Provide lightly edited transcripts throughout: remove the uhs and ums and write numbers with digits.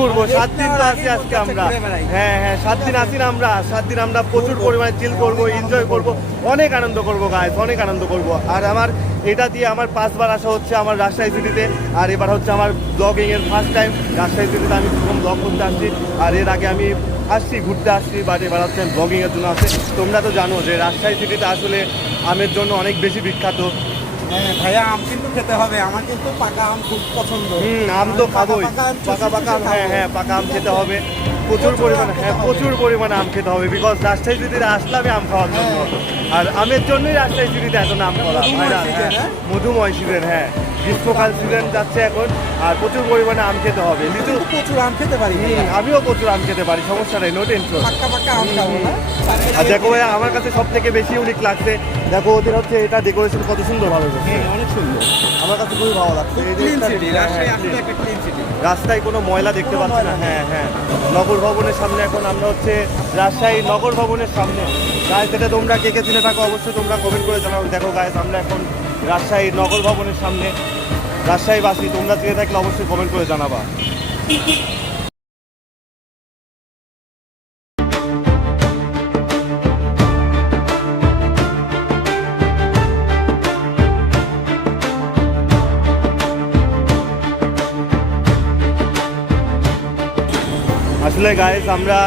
ঘুরবো, 7 দিন তো আছি আজকে আমরা। হ্যাঁ হ্যাঁ 7 দিন আছি না আমরা, 7 দিন আমরা প্রচুর পরিমাণে চিল করবো, এনজয় করবো, অনেক আনন্দ করবো গাইস, অনেক আনন্দ করবো। আর আমার এটা দিয়ে আমার 5 বার আসা হচ্ছে আমার রাজশাহী সিটিতে, আর এবার হচ্ছে আমার ব্লগিং এর ফার্স্ট টাইম রাজশাহী সিটিতে আমি প্রথম ব্লগ করতে আসছি। আর এর আগে আমি আসছি, ঘুরতে আসছি, বাট এবার হচ্ছে ব্লগিং এর জন্য আসছে। তোমরা তো জানো যে রাজশাহী সিটিতে আসলে আমের জন্য অনেক বেশি বিখ্যাত। হ্যাঁ ভাইয়া, আম কিন্তু খেতে হবে, আমার কিন্তু পাকা আম খুব পছন্দ। আম তো খাবোই, পাকা পাকা আম, হ্যাঁ হ্যাঁ পাকা আম খেতে হবে প্রচুর পরিমাণে, হ্যাঁ প্রচুর পরিমাণে আম খেতে হবে, বিকজ রাজশাহী সিটিতে আসলাম আম খাওয়ার জন্য। আর আমের জন্যই রাজশাহী সিটিতে এত নাম করা, মধুময় সিজন। হ্যাঁ গ্রীষ্মকাল সিজন যাচ্ছে এখন, আর প্রচুর পরিমাণে আম খেতে হবে। লিচু প্রচুর আম খেতে পারি, আমিও প্রচুর আম খেতে পারি, সমস্যা নেই, নো টেনশন। আর দেখো ভাইয়া আমার কাছে সব থেকে বেশি ইউনিক লাগছে, দেখো ওদের হচ্ছে এটা ডেকোরেশন কত সুন্দর, ভালো লাগছে, অনেক সুন্দর, আমার কাছে খুবই ভালো লাগছে। রাস্তায় কোনো ময়লা দেখতে পাচ্ছি না। হ্যাঁ হ্যাঁ নগর ভবনের সামনে এখন আমরা হচ্ছে রাজশাহী নগর ভবনের সামনে। গাইস এটা তোমরা কে কে চিনে থাকো অবশ্যই তোমরা কমেন্ট করে জানাও। দেখো গাইস আমরা এখন রাজশাহী নগর ভবনের সামনে, রাজশাহীবাসী তোমরা চিনে থাকলে অবশ্যই কমেন্ট করে জানাবা। আসলে গাইস আমরা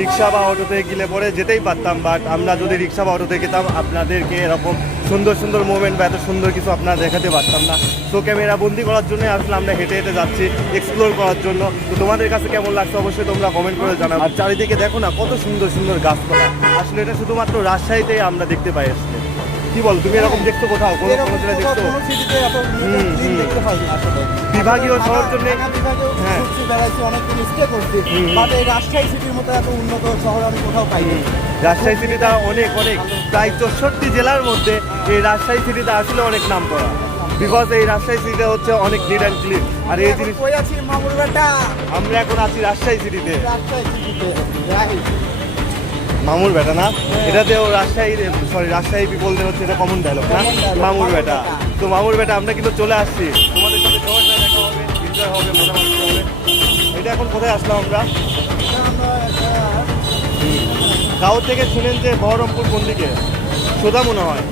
রিক্সা বা অটোতে গেলে পরে যেতেই পারতাম, বাট আমরা যদি রিক্সা বা অটোতে গেতাম আপনাদেরকে এরকম সুন্দর সুন্দর মোমেন্ট বা এত সুন্দর কিছু আপনারা দেখাতে পারতাম না। তো ক্যামেরা বন্দি করার জন্য আসলে আমরা হেঁটে হেঁটে যাচ্ছি এক্সপ্লোর করার জন্য। তো তোমাদের কাছে কেমন লাগছে অবশ্যই তোমরা কমেন্ট করে জানাও। আর চারিদিকে দেখো না কত সুন্দর সুন্দর গাছপালা, আসলে এটা শুধুমাত্র রাজশাহীতেই আমরা দেখতে পাই। আসলে কি বল, তুমি এরকম দেখছো কোথাও, কোনো জায়গায় দেখছো? বিভাগীয় শহর জন্য হ্যাঁ অনেকদিন স্টে করছি, বাট এই রাজশাহী সিটির মতো এত উন্নত শহর আমি কোথাও পাইনি। রাজশাহী সিটিটা অনেক অনেক প্রায় 64 জেলার মধ্যে এই রাজশাহী সিটিটা আসলে অনেক নাম করা, বিকজ এই রাজশাহী সিটিটা হচ্ছে অনেক নিট অ্যান্ড ক্লিন। আর এই জিনিস আমরা এখন আছি রাজশাহী সিটিতে, মামুর বেটা না, এটাতেও রাজশাহী পিপলদের হচ্ছে এটা কমন ডায়লগ না, মামুর বেটা। তো মামুর বেটা আমরা কিন্তু চলে আসছি, তোমাদের সাথে সবার না দেখা হবে, এনজয় হবে, মজামাস্তি হবে। এটা এখন কোথায় আসলাম আমরা? গাঁও থেকে শুনেন যে বহরমপুর কোন দিকে, সোজা মনে হয়,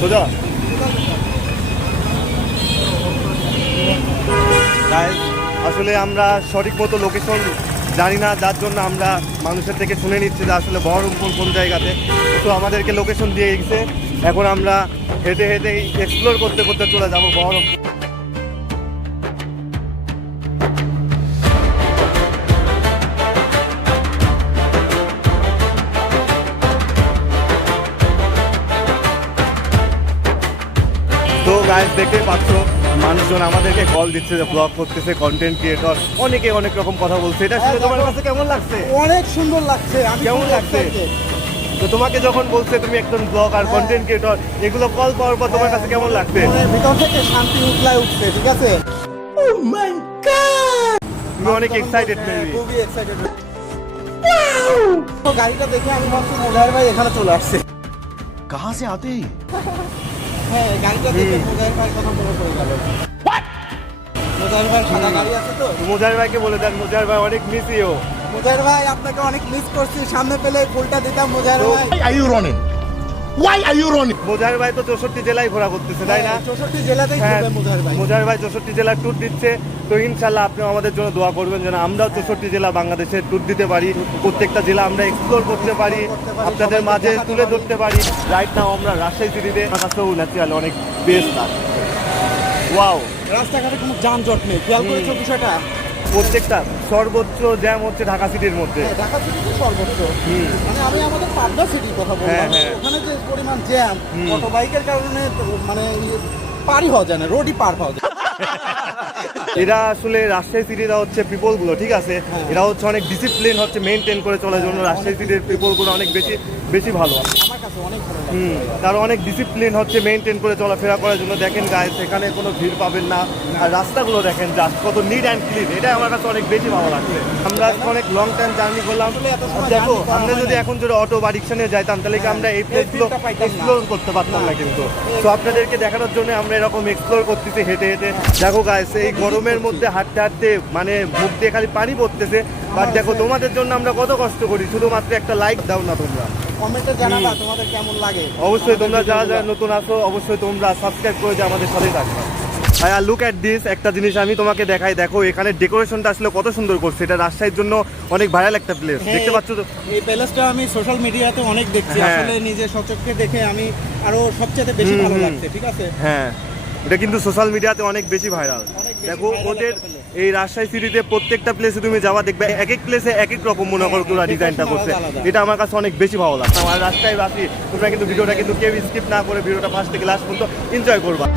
সোজা। আসলে আমরা সঠিক মতো লোকেশন জানি না, যার জন্য আমরা মানুষের থেকে শুনে নিচ্ছি যে আসলে বহরমপুর কোন জায়গাতে। তো আমাদেরকে লোকেশন দিয়ে গেছে, এখন আমরা হেঁটে হেঁটে এক্সপ্লোর করতে করতে চলে যাবো বহরমপুর। তো গাইস দেখতেই পাচ্ছ মানুষজন আমাদেরকে কল দিচ্ছে যে ব্লগ করতেছে, কন্টেন্ট ক্রিয়েটর, অনেকে অনেক রকম কথা বলছে। এটা শুনে তোমার কাছে কেমন লাগছে? অনেক সুন্দর লাগছে। কেমন লাগছে? তো তোমাকে যখন বলছে তুমি একজন ব্লগ আর কন্টেন্ট ক্রিয়েটর, এগুলো কল পাওয়ার পর তোমার কাছে কেমন লাগছে? ভিতর থেকে শান্তি উঠছে, ঠিক আছে? ও মাই গড, তুমি অনেক এক্সাইটেড, খুবই এক্সাইটেড। তো গাড়িটা দেখে আমি ভাবছি মুজাহির ভাই এখানে চলে আসছে। কাহা সে আতে? হ্যাঁ গাড়িটা দেখে মুজাহির ভাইয়ের কথা মনে পড়ে গেল। মুজাহির ভাই সাদা গাড়ি আছে তো, মুজাহির ভাইকে বলে দেন মুজাহির ভাই অনেক মিস ইউ। মুজাহির ভাই আপনাকে অনেক মিস করছি, সামনে পেলে ফুলটা দিতাম। মুজাহির ভাই are you running, why are you running? Mujahir ভাই তো 64 জেলায় ঘোরা করতেছে, তাই না? 64 জেলাতেই ঘুরবে মুজাহির ভাই। মুজাহির ভাই 64 জেলার ট্যুর দিচ্ছে। তো ইনশাআল্লাহ আপনি আমাদের জন্য দোয়া করবেন যেন আমরাও 64 জেলা বাংলাদেশের ট্যুর দিতে পারি, প্রত্যেকটা জেলা আমরা এক্সপ্লোর করতে পারি, আপনাদের মাঝে তুলে ধরতে পারি। রাইট নাও আমরা রাজশাহী সিটিতে, কাছেও ন্যাচারাল অনেক বেস্ট লাগে। ওয়াও, রাস্তাঘাটে কোনো যানজট নেই, খেয়াল করেছো বিষয়টা? প্রত্যেকটা সর্বোচ্চ জ্যাম হচ্ছে ঢাকা সিটির মধ্যে। ঢাকা সিটিতে সর্বোচ্চ, মানে আমি আমাদের পাবনা সিটির কথা বললাম, ওখানে যে পরিমাণ জ্যাম, অটো বাইকের কারণে মানে পারই হওয়া যায় না, রোডই পার হওয়া যায়। এরা আসলে রাজশাহী সিটিরা হচ্ছে পিপল গুলো, ঠিক আছে, এরা হচ্ছে অনেক ডিসিপ্লিন হচ্ছে মেনটেন করে চলার জন্য রাজশাহী সিটির পিপল গুলো অনেক বেশি বেশি ভালো। আমার কাছে অনেক ভালো লাগছে ভাইয়া। তার অনেক ডিসিপ্লিন হচ্ছে মেনটেন করে চলাফেরা করার জন্য। দেখেন গাইস এখানে কোনো ভিড় পাবেন না, আর রাস্তাগুলো দেখেন জাস্ট কত নিট অ্যান্ড ক্লিন, এটা আমার কাছে অনেক বেশি ভালো লাগছে। আমরা আজকে অনেক লং টাইম জার্নি করলাম। আসলে এত সময় দেখো journey করা আমরা হয় যদি না। এখন যদি অটো বা রিক্সা নিয়ে যাইতাম তাহলে কি আমরা এই প্লেসগুলো feel টা পাইতাম না। এক্সপ্লোর করতে পারতাম না, কিন্তু তো আপনাদেরকে দেখানোর জন্য আমরা এরকম এক্সপ্লোর করতেছি হেঁটে হেঁটে। দেখো গাইস এই গরমের মধ্যে হাঁটতে হাঁটতে মানে মুখ দিয়ে খালি পানি পড়তেছে, বাট দেখো তোমাদের জন্য আমরা কত কষ্ট করি, শুধুমাত্র একটা লাইক দাও না তোমরা। কমেন্টে জানাবা তোমাদের কেমন লাগে। অবশ্যই তোমরা আমাদের যারা যারা ভিডিওগুলো। নতুন আসো অবশ্যই তোমরা সাবস্ক্রাইব করে যে আমাদের সাথেই থাকবে। ভাইয়া লুক অ্যাট দিস, একটা জিনিস আমি তোমাকে দেখাই, দেখো এখানে ডেকোরেশনটা আসলে কত সুন্দর করছে। এটা রাজশাহীর জন্য অনেক ভাইরাল একটা প্লেস, হ্যাঁ, দেখতে পাচ্ছ তো? এই প্যালেসটা আমি সোশ্যাল মিডিয়াতে অনেক দেখছি, হ্যাঁ। আসলে নিজে সচক্ষে দেখে আমি আরো সবচেয়ে বেশি ভালো হুম। লাগছে। ঠিক আছে, হ্যাঁ এটা কিন্তু সোশ্যাল মিডিয়াতে অনেক বেশি ভাইরাল। অনেক বেশি দেখো viral ওদের একটা place। এই রাজশাহী সিটিতে প্রত্যেকটা প্লেসে তুমি যাওয়া দেখবে এক এক প্লেসে এক এক রকম মনে করো ওরা ডিজাইনটা করছে। আলাদা আলাদা। এটা আমার কাছে অনেক বেশি ভালো লাগছে। আমার রাস্তায় বাসি, তোমরা কিন্তু ভিডিওটা কিন্তু কেউ স্কিপ না করে ভিডিওটা ফার্স্ট থেকে লাস্ট পর্যন্ত এনজয় করবা।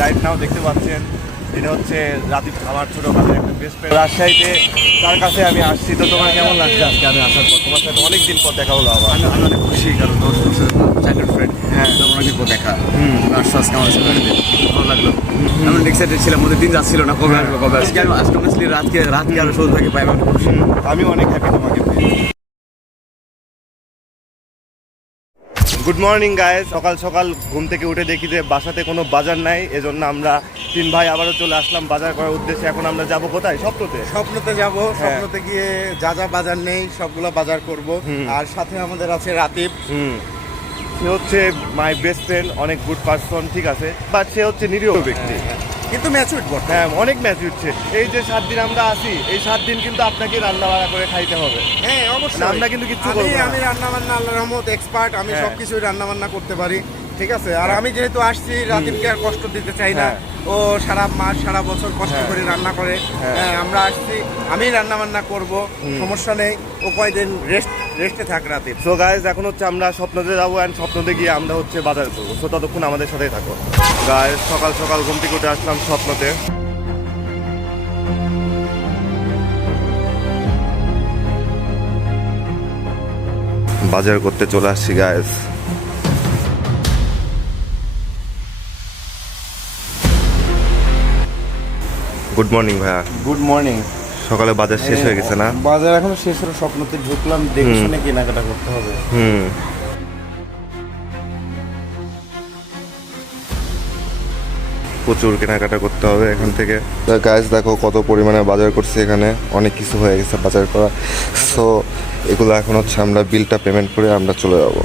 রাইট নাও দেখতে পাচ্ছেন এটা হচ্ছে রাজীব, আমার ছোটবেলার একটা বেস্ট ফ্রেন্ড। রাজশাহীতে তার কাছে আমি আসছি। তো তোমার কেমন লাগছে আজকে আমি আসার পর? তোমার সাথে অনেকদিন পর দেখা হলো আবার। আমি অনেক খুশি, কারণ চাইল্ডহুড ফ্রেন্ড, হ্যাঁ অনেক দেখা আসছো আজকে আমার সাথে ভালো লাগলো। আমি এক্সাইটেড ছিলাম, মধ্যে দিন যাচ্ছিল না কবে আসবো কবে আজকে আমি আজকে honestly রাতকে আরো শুরু থেকে পাই আমি খুশি। আমি অনেক হ্যাপি তোমাকে পেয়ে। গুড মর্নিং গাইস, সকাল সকাল ঘুম থেকে উঠে দেখি যে বাসাতে কোনো বাজার নাই, এজন্য আমরা তিন ভাই আবারও চলে আসলাম বাজার করার উদ্দেশ্যে। এখন আমরা যাব কোথায়? স্বপ্নতে। স্বপ্নতে যাব, হ্যাঁ। স্বপ্নতে গিয়ে যা যা বাজার নেই সবগুলো বাজার করব। আর সাথে আমাদের আছে রাতিব। সে হচ্ছে মাই বেস্ট ফ্রেন্ড, অনেক গুড পারসন, ঠিক আছে, বাট সে হচ্ছে নিরীহ ব্যক্তি। কিন্তু ম্যাচুইড বটে। হ্যাঁ অনেক ম্যাচ উঠছে। এই যে 7 দিন আমরা আসি, এই 7 দিন কিন্তু আপনাকে রান্না বাড়া করে খাইতে হবে। হ্যাঁ অবশ্যই, না, আমরা কিন্তু কিচ্ছু করবো না। আমি রান্না বান্না আল্লাহর রহমত এক্সপার্ট, আমি হ্যাঁ। সবকিছুই রান্না বান্না করতে পারি। ঠিক আছে, আর আমি যেহেতু আসছি রাতিবকে আর কষ্ট দিতে চাই না। হ্যাঁ। ও সারা মাস সারা বছর কষ্ট হ্যাঁ। করে রান্না করে। হ্যাঁ। হ্যাঁ, আমরা আসছি, আমি রান্না বান্না করব, সমস্যা নেই। ও কয়দিন রেস্টে থাক রাতিব। সো গাইজ এখন হচ্ছে আমরা স্বপ্নতে যাবো, অ্যান্ড স্বপ্নতে গিয়ে আমরা হচ্ছে বাজার করবো। সো ততক্ষণ আমাদের সাথেই থাকো গাইজ। সকাল সকাল ঘুম থেকে উঠে আসলাম স্বপ্নতে। বাজার করতে চলে আসছি গাইজ। গুড মর্নিং ভাইয়া। Good morning. সকালে বাজার শেষ হয়ে গেছে না? বাজার এখনো শেষ হলো, স্বপ্নতে ঢুকলাম, দেখে শুনে কেনাকাটা করতে হবে। প্রচুর কেনাকাটা করতে হবে এখান থেকে। গাইজ দেখো কত পরিমাণে বাজার করছে, এখানে অনেক কিছু হয়ে গেছে বাজার করা। সো এগুলো এখন হচ্ছে আমরা বিলটা পেমেন্ট করে আমরা চলে যাবো।